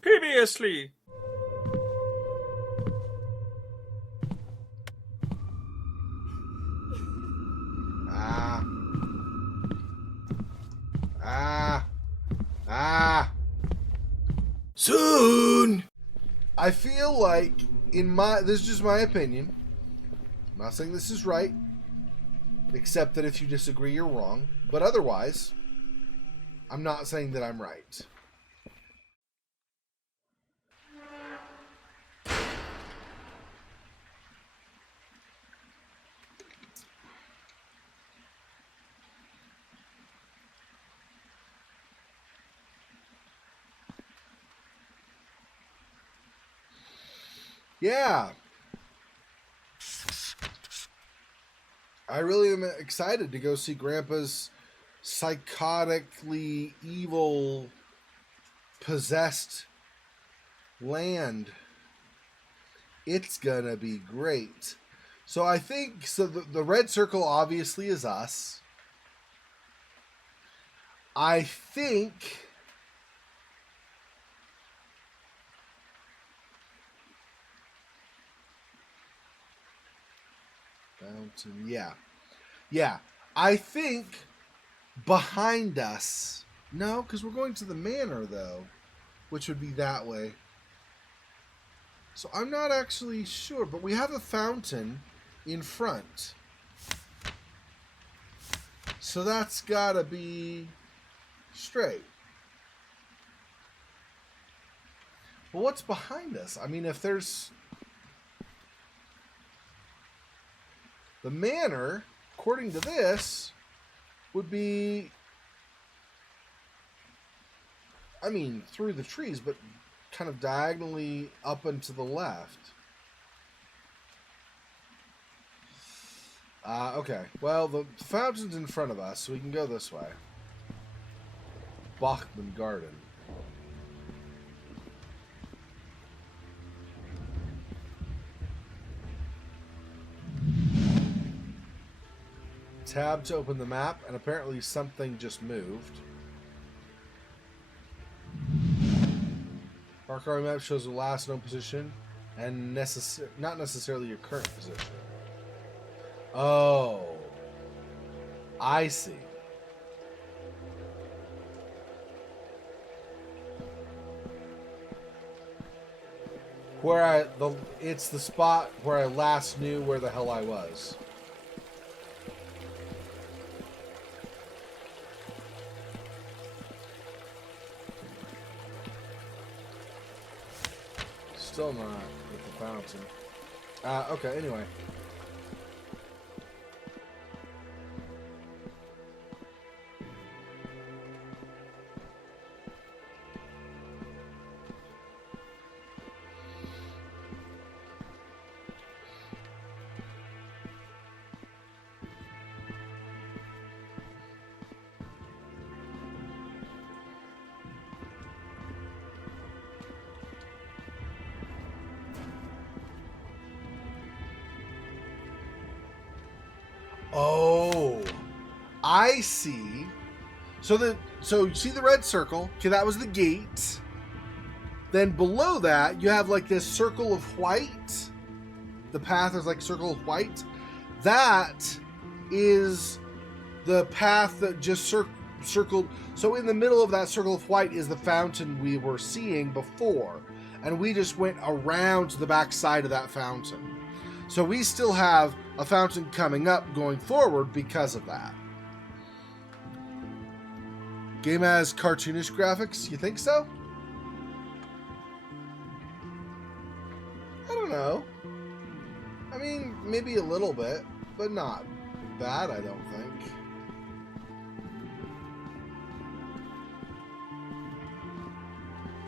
Previously. Ah. Ah. Ah. Soon! I feel like, this is just my opinion. I'm not saying this is right, except that if you disagree, you're wrong. But otherwise, I'm not saying that I'm right. Yeah. I really am excited to go see Grandpa's psychotically evil, possessed land. It's gonna be great. So I think the red circle obviously is us. I think fountain, yeah. I think behind us. No, because we're going to the manor though, which would be that way. So I'm not actually sure, but we have a fountain in front. So that's gotta be straight. Well, what's behind us? I mean, if there's the manor, according to this, would be, I mean, through the trees, but kind of diagonally up and to the left. Okay. Well, the fountain's in front of us, so we can go this way. Bachman Garden. Tab to open the map, and apparently something just moved. Marker map shows the last known position, and not necessarily your current position. Oh, I see. It's the spot where I last knew where the hell I was. Still not with the fountain. Okay, anyway. Oh, I see. So you see the red circle. Okay, that was the gate. Then below that, you have like this circle of white. The path is like a circle of white. That is the path that just circled. So in the middle of that circle of white is the fountain we were seeing before. And we just went around to the back side of that fountain. So we still have a fountain coming up going forward because of that. Game has cartoonish graphics? You think so? I don't know. I mean, maybe a little bit, but not bad, I don't think.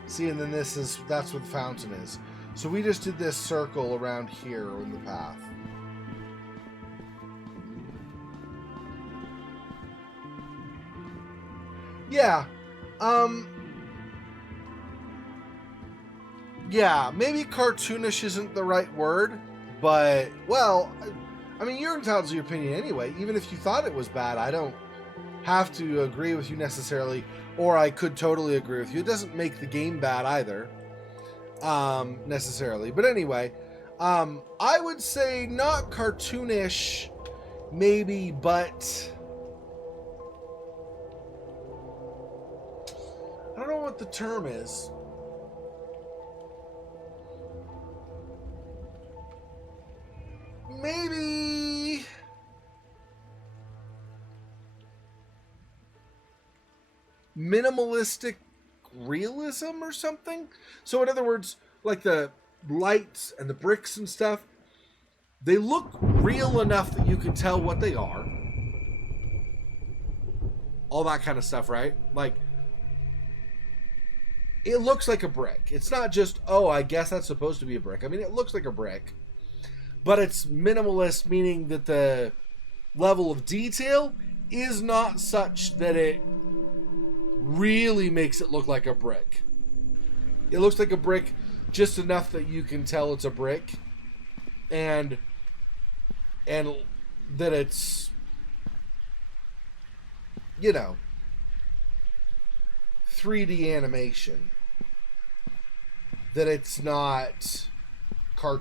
See, and then that's what the fountain is. So we just did this circle around here in the path. Yeah. Yeah, maybe cartoonish isn't the right word, but, well, I mean, you're entitled to your opinion anyway. Even if you thought it was bad, I don't have to agree with you necessarily, or I could totally agree with you. It doesn't make the game bad either. necessarily. But anyway, I would say not cartoonish, maybe, but I don't know what the term is. Maybe minimalistic realism or something. So in other words, like the lights and the bricks and stuff, they look real enough that you can tell what they are. All that kind of stuff, right? Like, it looks like a brick. It's not just, oh, I guess that's supposed to be a brick. I mean, it looks like a brick. But it's minimalist, meaning that the level of detail is not such that it really makes it look like a brick. It looks like a brick just enough that you can tell it's a brick, and that it's, you know, 3D animation. That it's not a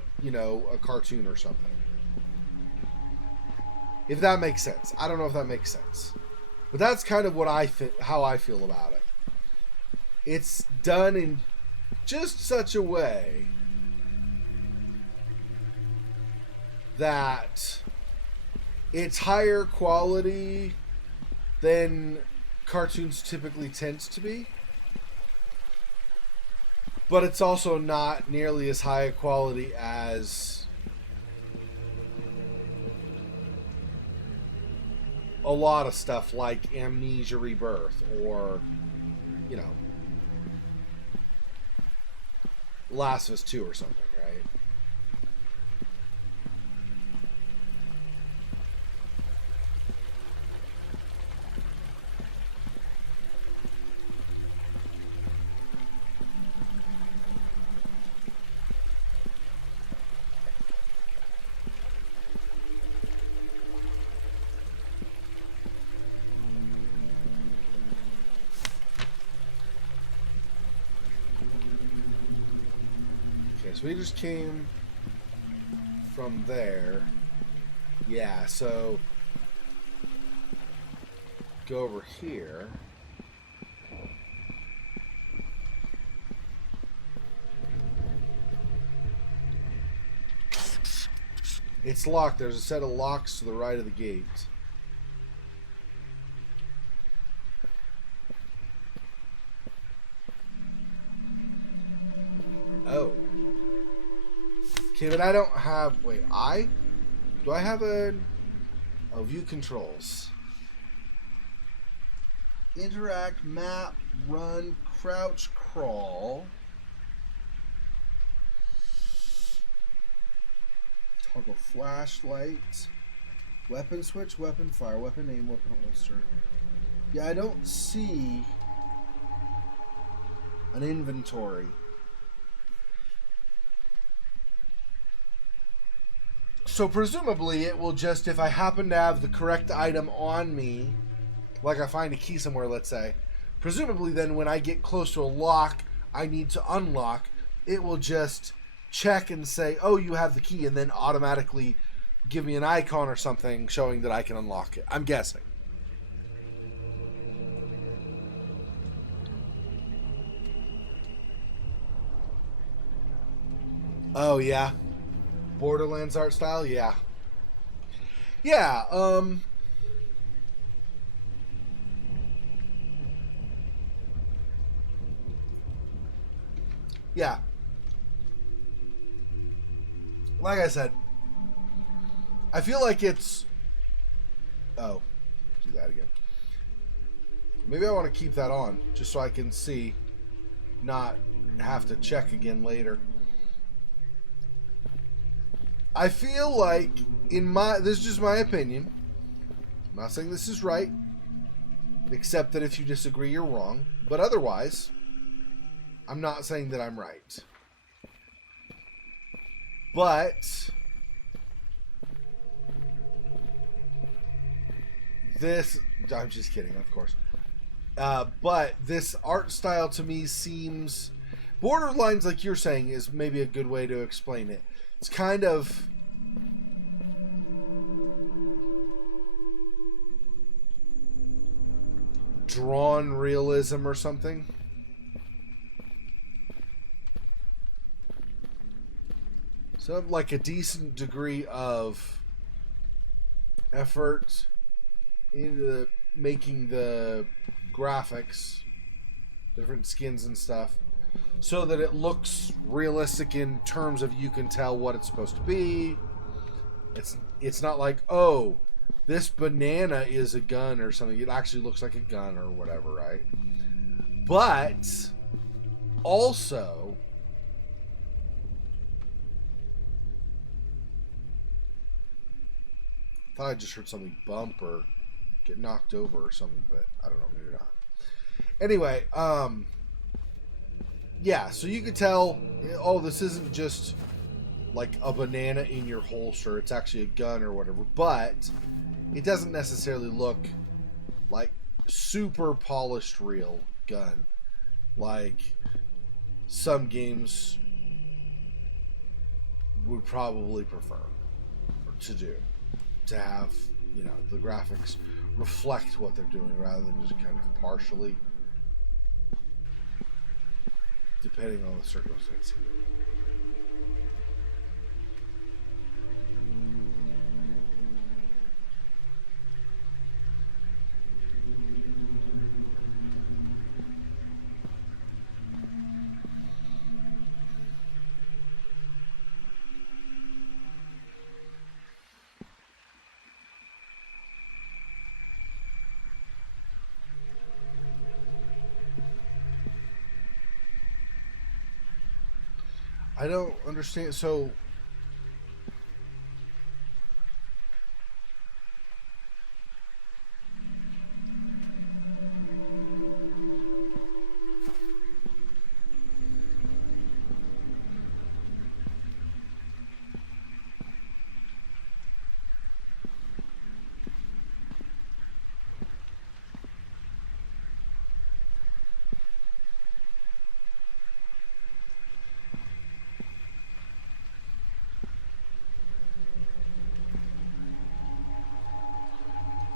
cartoon or something. If that makes sense. I don't know if that makes sense. But that's kind of what how I feel about it. It's done in just such a way that it's higher quality than cartoons typically tends to be. But it's also not nearly as high a quality as a lot of stuff like Amnesia Rebirth or, you know, Last of Us 2 or something, right? So we just came from there. Yeah, so go over here. It's locked. There's a set of locks to the right of the gate. Oh. Okay, but I don't have... Wait, do I have a... Oh, view controls. Interact, map, run, crouch, crawl. Toggle flashlight. Weapon switch, weapon fire, weapon aim, weapon holster. Yeah, I don't see an inventory. So presumably it will just, if I happen to have the correct item on me, like I find a key somewhere, let's say, presumably then when I get close to a lock I need to unlock, it will just check and say, oh, you have the key, and then automatically give me an icon or something showing that I can unlock it. I'm guessing. Oh, yeah. Borderlands art style, yeah. Yeah, yeah. Like I said, I feel like it's... Oh, do that again. Maybe I want to keep that on, just so I can see, not have to check again later. I feel like, this is just my opinion. I'm not saying this is right, except that if you disagree, you're wrong. But otherwise, I'm not saying that I'm right. But this, I'm just kidding, of course. But this art style to me seems Borderlines, like you're saying, is maybe a good way to explain it. It's kind of drawn realism or something. So like a decent degree of effort into making the graphics, different skins and stuff, so that it looks realistic in terms of you can tell what it's supposed to be. It's not like, oh, this banana is a gun or something. It actually looks like a gun or whatever, right? But also, I thought I just heard something bump or get knocked over or something, but I don't know, maybe not. Anyway, yeah, so you could tell, oh, this isn't just like a banana in your holster, it's actually a gun or whatever, but it doesn't necessarily look like super polished real gun like some games would probably prefer to do, to have, you know, the graphics reflect what they're doing rather than just kind of partially, depending on the circumstance. I don't understand. So,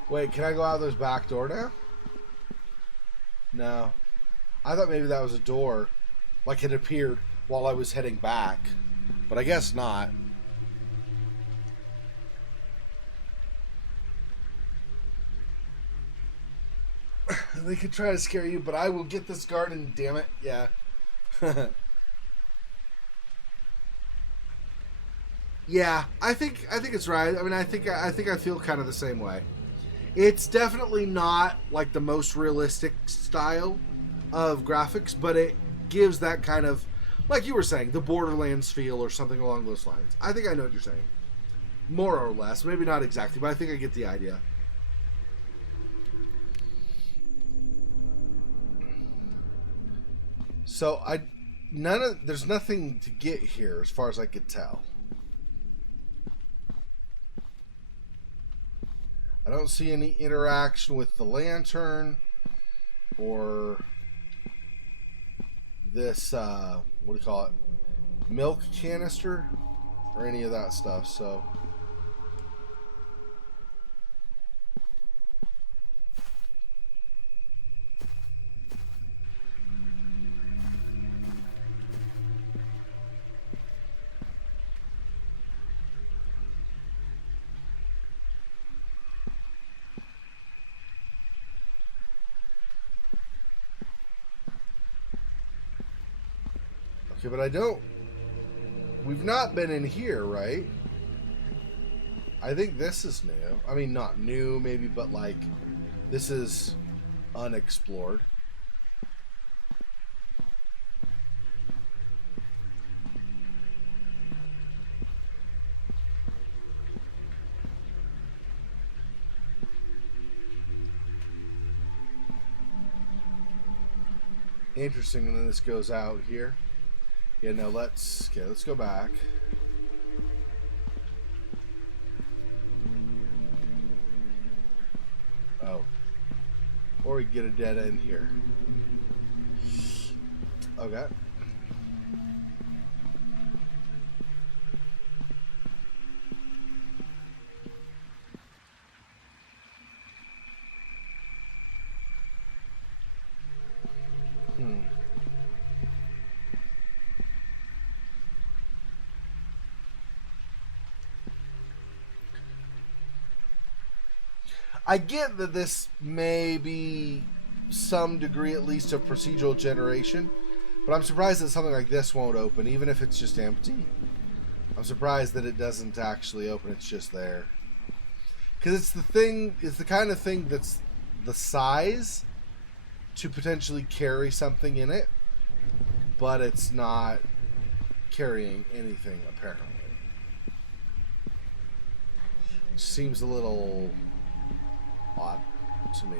wait, can I go out this back door now? No. I thought maybe that was a door, like it appeared while I was heading back, but I guess not. They could try to scare you, but I will get this garden, damn it. Yeah. Yeah, I think it's right. I mean, I think I feel kind of the same way. It's definitely not like the most realistic style of graphics, but it gives that kind of, like you were saying, the Borderlands feel or something along those lines. I think I know what you're saying. More or less. Maybe not exactly, but I think I get the idea. So there's nothing to get here as far as I could tell. I don't see any interaction with the lantern or this, what do you call it, milk canister or any of that stuff, so. Okay, but I don't... We've not been in here, right? I think this is new. I mean, not new, maybe, but, like, this is unexplored. Interesting, and then this goes out here. Yeah, no, let's go back. Oh. Or we get a dead end here. Okay. I get that this may be some degree at least of procedural generation, but I'm surprised that something like this won't open, even if it's just empty. I'm surprised that it doesn't actually open, it's just there. Because it's the kind of thing that's the size to potentially carry something in it, but it's not carrying anything, apparently. Seems a little odd to me.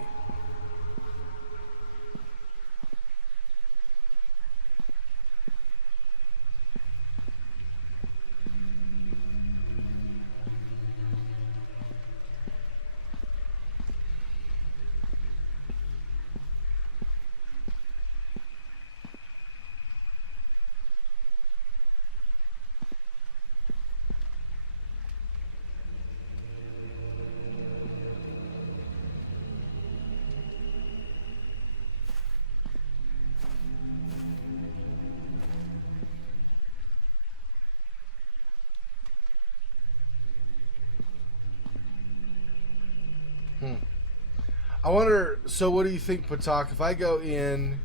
I wonder, so what do you think, Patak, if I go in...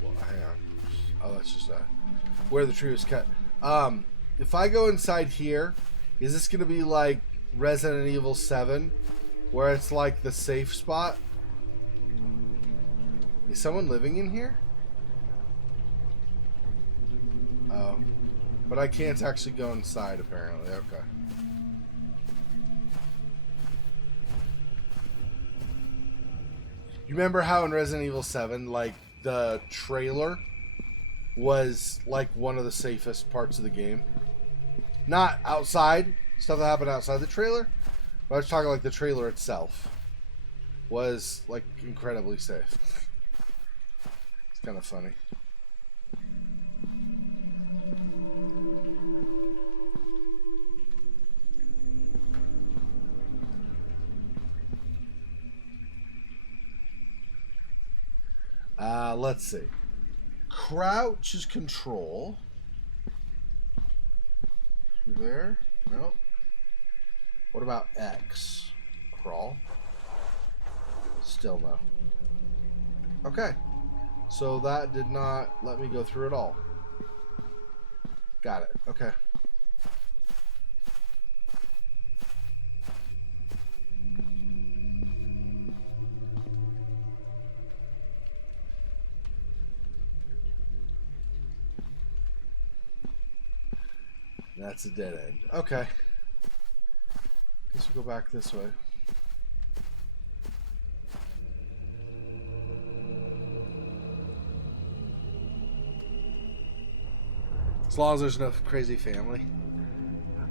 Well, hang on. Oh, that's just where the tree was cut. If I go inside here, is this going to be like Resident Evil 7, where it's like the safe spot? Is someone living in here? Oh. But I can't actually go inside, apparently. Okay. You remember how in Resident Evil 7, like, the trailer was, like, one of the safest parts of the game? Not outside, stuff that happened outside the trailer, but I was talking, like, the trailer itself was, like, incredibly safe. It's kind of funny. Let's see. Crouch is control. You there? Nope. What about X? Crawl? Still no. Okay. So that did not let me go through at all. Got it. Okay. That's a dead end. Okay. Guess we'll go back this way. As long as there's no crazy family.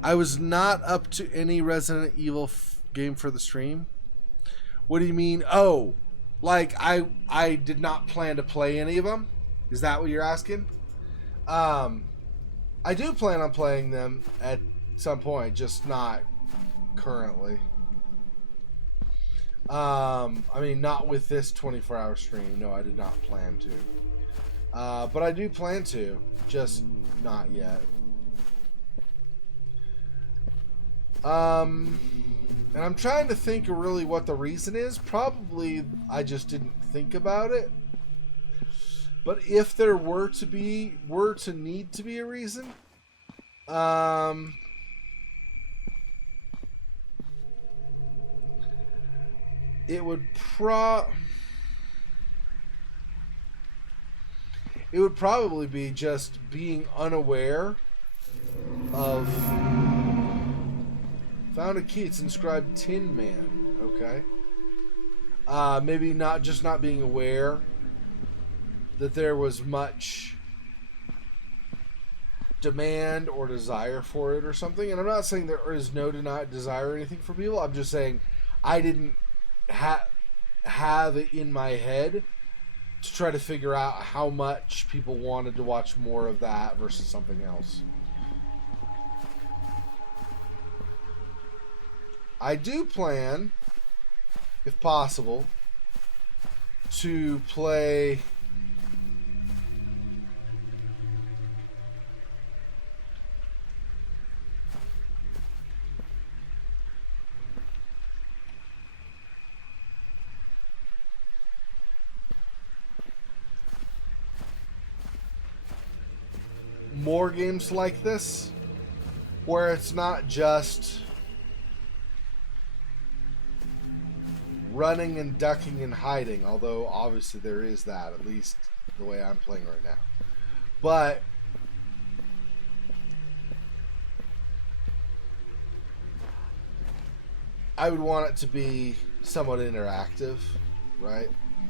I was not up to any Resident Evil game for the stream. What do you mean? Oh, like I did not plan to play any of them? Is that what you're asking? I do plan on playing them at some point, just not currently. I mean, not with this 24-hour stream. No, I did not plan to. But I do plan to, just not yet. And I'm trying to think of really what the reason is. Probably I just didn't think about it. But if there were to need to be a reason, it would probably be just being unaware of. Found a key. It's inscribed Tin Man. Okay. Maybe not being aware that there was much demand or desire for it or something. And I'm not saying there is no desire or anything for people. I'm just saying I didn't have it in my head to try to figure out how much people wanted to watch more of that versus something else. I do plan, if possible, to play more games like this, where it's not just running and ducking and hiding, although obviously there is that, at least the way I'm playing right now. But I would want it to be somewhat interactive, right?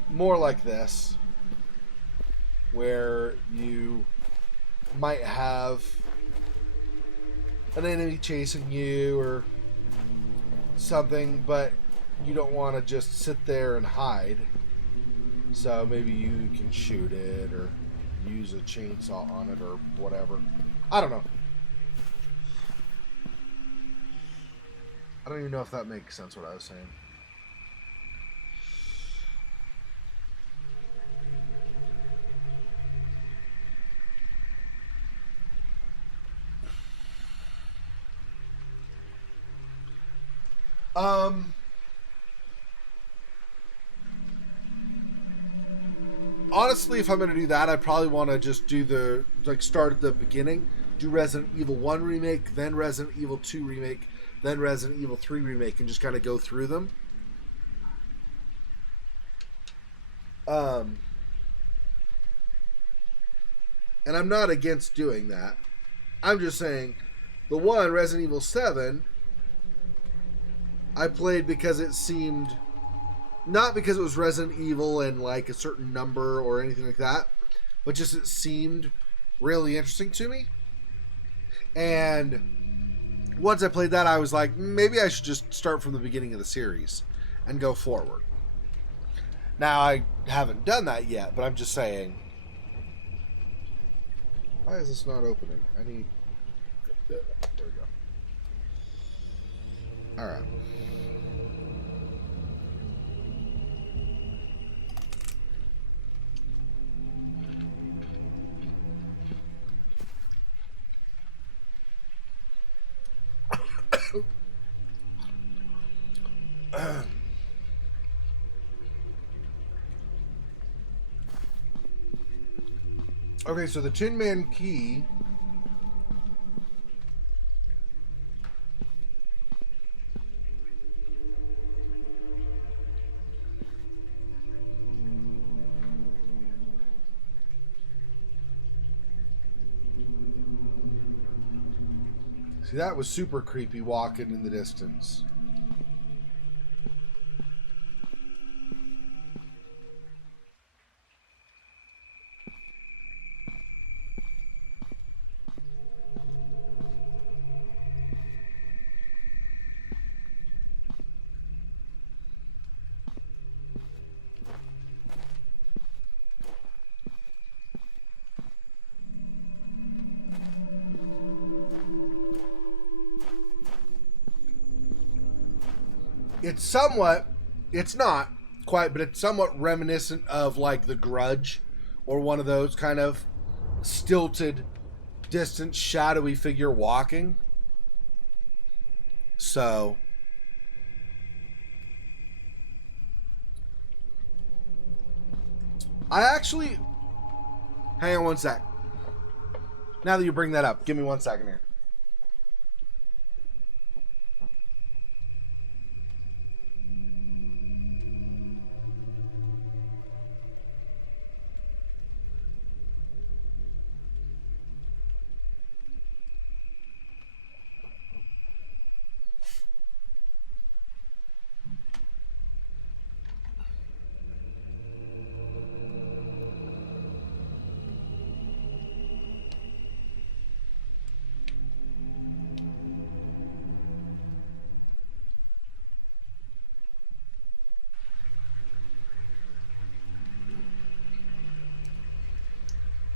More like this, where you might have an enemy chasing you or something, but you don't want to just sit there and hide. So maybe you can shoot it or use a chainsaw on it or whatever. I don't know. I don't even know if that makes sense what I was saying. Honestly, if I'm going to do that, I probably want to just do the, start at the beginning, do Resident Evil 1 Remake, then Resident Evil 2 Remake, then Resident Evil 3 Remake, and just kind of go through them. And I'm not against doing that. I'm just saying, the one, Resident Evil 7, I played because it seemed... Not because it was Resident Evil and like a certain number or anything like that, but just it seemed really interesting to me. And once I played that, I was like, maybe I should just start from the beginning of the series and go forward. Now, I haven't done that yet, but I'm just saying. Why is this not opening? I need... There we go. Alright. Okay, so the Tin Man key see, that was super creepy walking in the distance. It's not quite, but it's somewhat reminiscent of like The Grudge or one of those kind of stilted, distant, shadowy figure walking. So, I actually, hang on one sec. Now that you bring that up, give me 1 second here.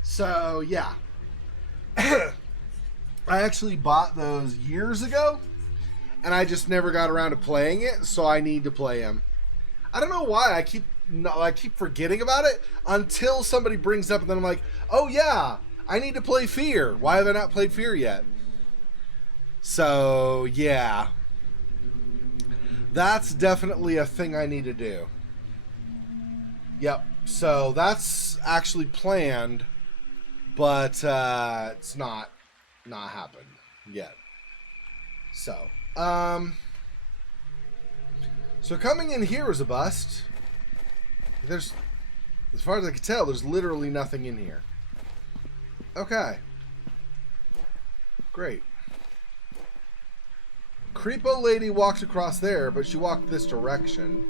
So, yeah. I actually bought those years ago, and I just never got around to playing it, so I need to play them. I don't know why. I keep forgetting about it until somebody brings up, and then I'm like, oh, yeah, I need to play Fear. Why have I not played Fear yet? So, yeah. That's definitely a thing I need to do. Yep. So, that's actually planned but it's not happened yet. So, so coming in here is a bust. There's, as far as I can tell, there's literally nothing in here. Okay. Great. Creepo lady walked across there, but she walked this direction.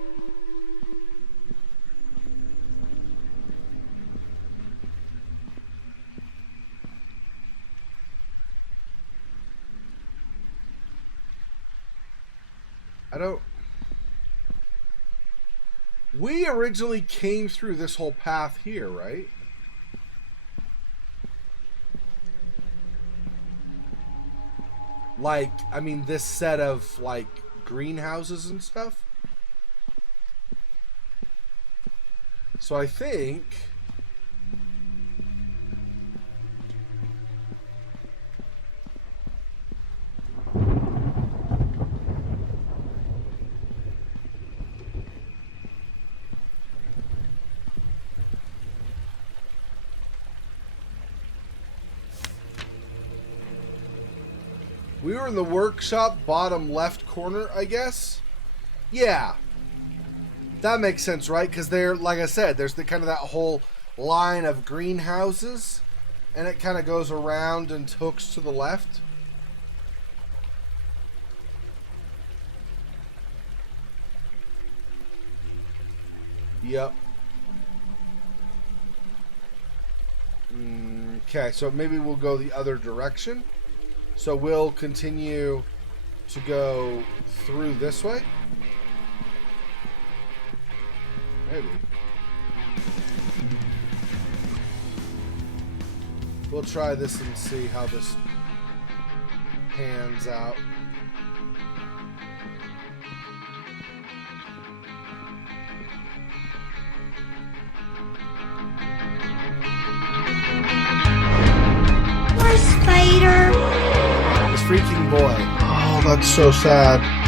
We originally came through this whole path here, right? Like, I mean, this set of, like, greenhouses and stuff. So I think... we were in the workshop, bottom left corner, I guess. Yeah. That makes sense, right? Because there, like I said, there's the kind of that whole line of greenhouses. And it kind of goes around and hooks to the left. Yep. Okay, so maybe we'll go the other direction. So we'll continue to go through this way. Maybe. We'll try this and see how this pans out. Poor spider. This freaking boy. Oh, that's so sad.